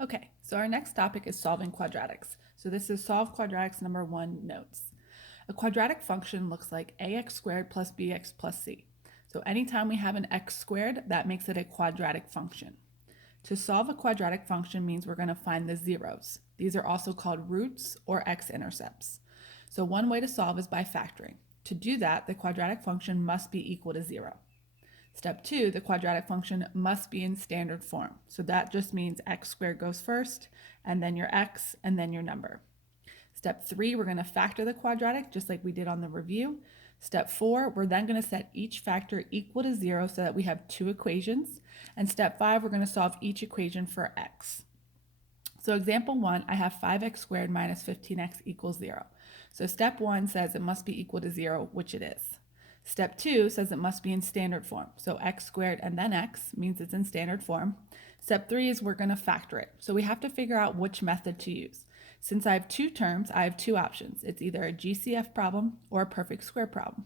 Okay, so our next topic is solving quadratics. So this is solve quadratics number 1 notes. A quadratic function looks like ax squared plus bx plus c. So anytime we have an x squared, that makes it a quadratic function. To solve a quadratic function means we're going to find the zeros. These are also called roots or x-intercepts. So one way to solve is by factoring. To do that, the quadratic function must be equal to 0. Step 2, the quadratic function must be in standard form. So that just means x squared goes first, and then your x, and then your number. Step 3, we're going to factor the quadratic just like we did on the review. Step 4, we're then going to set each factor equal to 0 so that we have 2 equations. And step 5, we're going to solve each equation for x. So example 1, I have 5x squared minus 15x equals 0. So step 1 says it must be equal to 0, which it is. Step 2 says it must be in standard form. So x squared and then x means it's in standard form. Step 3 is we're going to factor it. So we have to figure out which method to use. Since I have 2 terms, I have 2 options. It's either a GCF problem or a perfect square problem.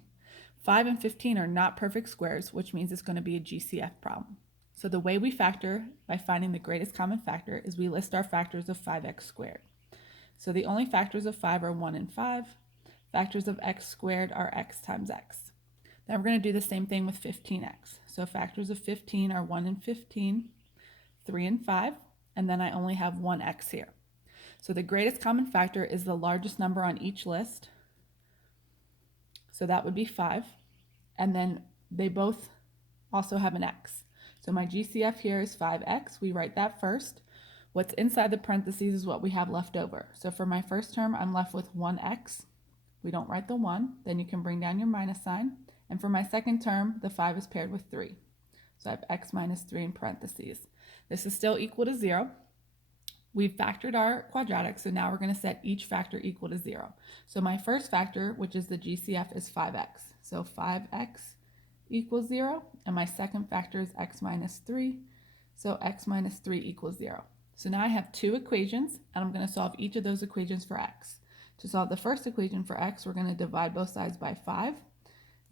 5 and 15 are not perfect squares, which means it's going to be a GCF problem. So the way we factor by finding the greatest common factor is we list our factors of 5x squared. So the only factors of 5 are 1 and 5. Factors of x squared are x times x. Then we're going to do the same thing with 15x. So factors of 15 are 1 and 15, 3 and 5, and then I only have 1x here. So the greatest common factor is the largest number on each list. So that would be 5. And then they both also have an x. So my GCF here is 5x. We write that first. What's inside the parentheses is what we have left over. So for my first term, I'm left with 1x. We don't write the 1. Then you can bring down your minus sign. And for my second term, the 5 is paired with 3. So I have x minus 3 in parentheses. This is still equal to 0. We've factored our quadratic, so now we're going to set each factor equal to 0. So my first factor, which is the GCF, is 5x. So 5x equals 0. And my second factor is x minus 3. So x minus 3 equals 0. So now I have 2 equations, and I'm going to solve each of those equations for x. To solve the first equation for x, we're going to divide both sides by 5.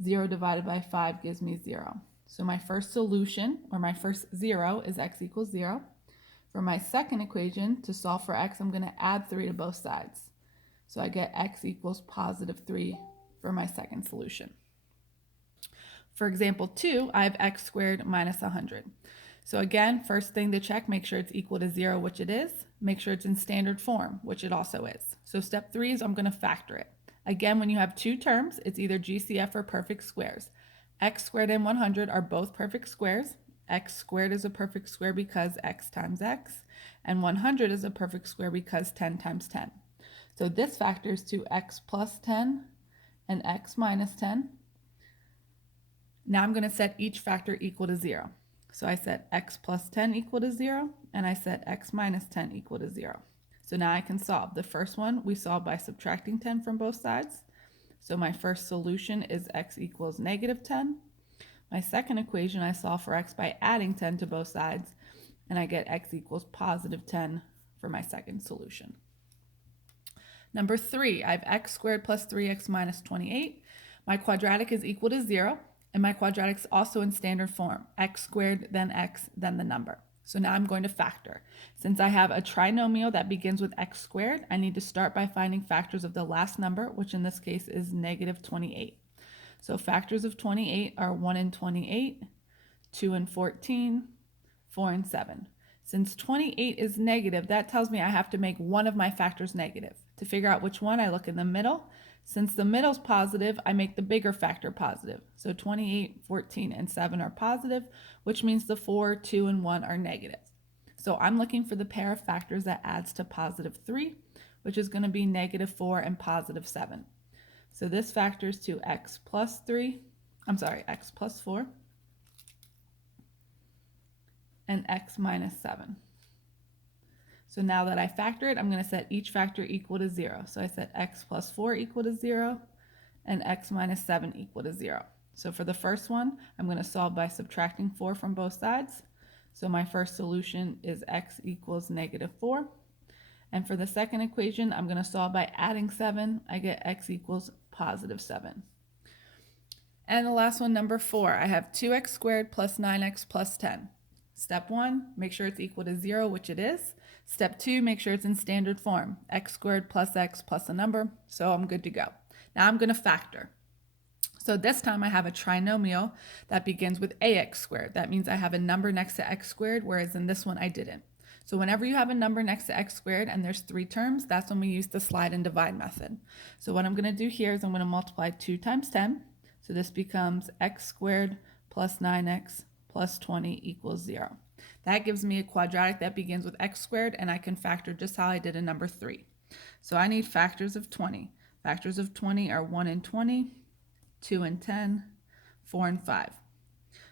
0 divided by 5 gives me 0. So my first solution, or my first 0, is x equals 0. For my second equation, to solve for x, I'm going to add 3 to both sides. So I get x equals positive 3 for my second solution. For example 2, I have x squared minus 100. So again, first thing to check, make sure it's equal to 0, which it is. Make sure it's in standard form, which it also is. So step 3 is I'm going to factor it. Again, when you have 2 terms, it's either GCF or perfect squares. X squared and 100 are both perfect squares. X squared is a perfect square because x times x, and 100 is a perfect square because 10 times 10. So this factors to x plus 10 and x minus 10. Now I'm going to set each factor equal to 0. So I set x plus 10 equal to 0, and I set x minus 10 equal to 0. So now I can solve. The first one we solve by subtracting 10 from both sides. So my first solution is x equals negative 10. My second equation, I solve for x by adding 10 to both sides, and I get x equals positive 10 for my second solution. Number 3, I have x squared plus 3x minus 28. My quadratic is equal to 0, and my quadratic is also in standard form, x squared, then x, then the number. So now I'm going to factor. Since I have a trinomial that begins with x squared, I need to start by finding factors of the last number, which in this case is negative 28. So factors of 28 are 1 and 28, 2 and 14, 4 and 7. Since 28 is negative, that tells me I have to make one of my factors negative. To figure out which one, I look in the middle. Since the middle is positive, I make the bigger factor positive. So 28, 14, and 7 are positive, which means the 4, 2, and 1 are negative. So I'm looking for the pair of factors that adds to positive 3, which is going to be negative 4 and positive 7. So this factors to x plus 4, and x minus 7. So now that I factor it, I'm going to set each factor equal to 0. So I set x plus 4 equal to 0 and x minus 7 equal to 0. So for the first one, I'm going to solve by subtracting 4 from both sides. So my first solution is x equals negative 4. And for the second equation, I'm going to solve by adding 7. I get x equals positive 7. And the last one, number 4, I have 2x squared plus 9x plus 10. Step 1, make sure it's equal to 0, which it is. Step 2, make sure it's in standard form, x squared plus x plus a number, so I'm good to go. Now I'm going to factor. So this time I have a trinomial that begins with ax squared. That means I have a number next to x squared, whereas in this one I didn't. So whenever you have a number next to x squared and there's 3 terms, that's when we use the slide and divide method. So what I'm going to do here is I'm going to multiply 2 times 10. So this becomes x squared plus 9x plus 20 equals 0. That gives me a quadratic that begins with x squared, and I can factor just how I did in number 3. So I need factors of 20. Factors of 20 are 1 and 20, 2 and 10, 4 and 5.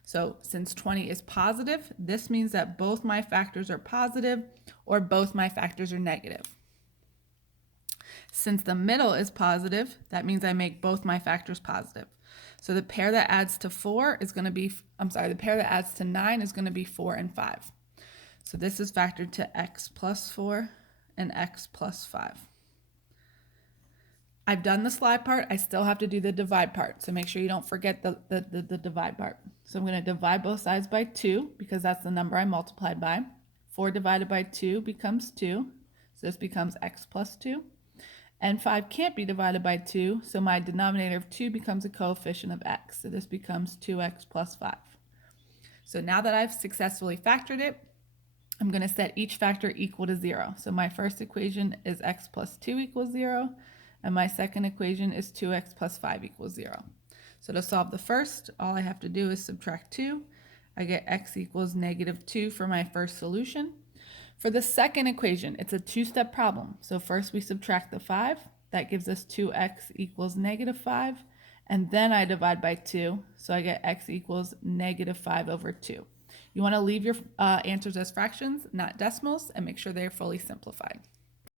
So since 20 is positive, this means that both my factors are positive or both my factors are negative. Since the middle is positive, that means I make both my factors positive. So the pair that adds to 4 is going to be, the pair that adds to 9 is going to be 4 and 5. So this is factored to x plus 4 and x plus 5. I've done the slide part. I still have to do the divide part. So make sure you don't forget the divide part. So I'm going to divide both sides by 2 because that's the number I multiplied by. 4 divided by 2 becomes 2. So this becomes x plus 2. And 5 can't be divided by 2, so my denominator of 2 becomes a coefficient of x. So this becomes 2x plus 5. So now that I've successfully factored it, I'm going to set each factor equal to 0. So my first equation is x plus 2 equals 0, and my second equation is 2x plus 5 equals 0. So to solve the first, all I have to do is subtract 2. I get x equals negative 2 for my first solution. For the second equation, it's a 2-step problem. So first we subtract the 5. That gives us 2x equals negative 5. And then I divide by 2. So I get x equals negative 5 over 2. You want to leave your answers as fractions, not decimals, and make sure they're fully simplified.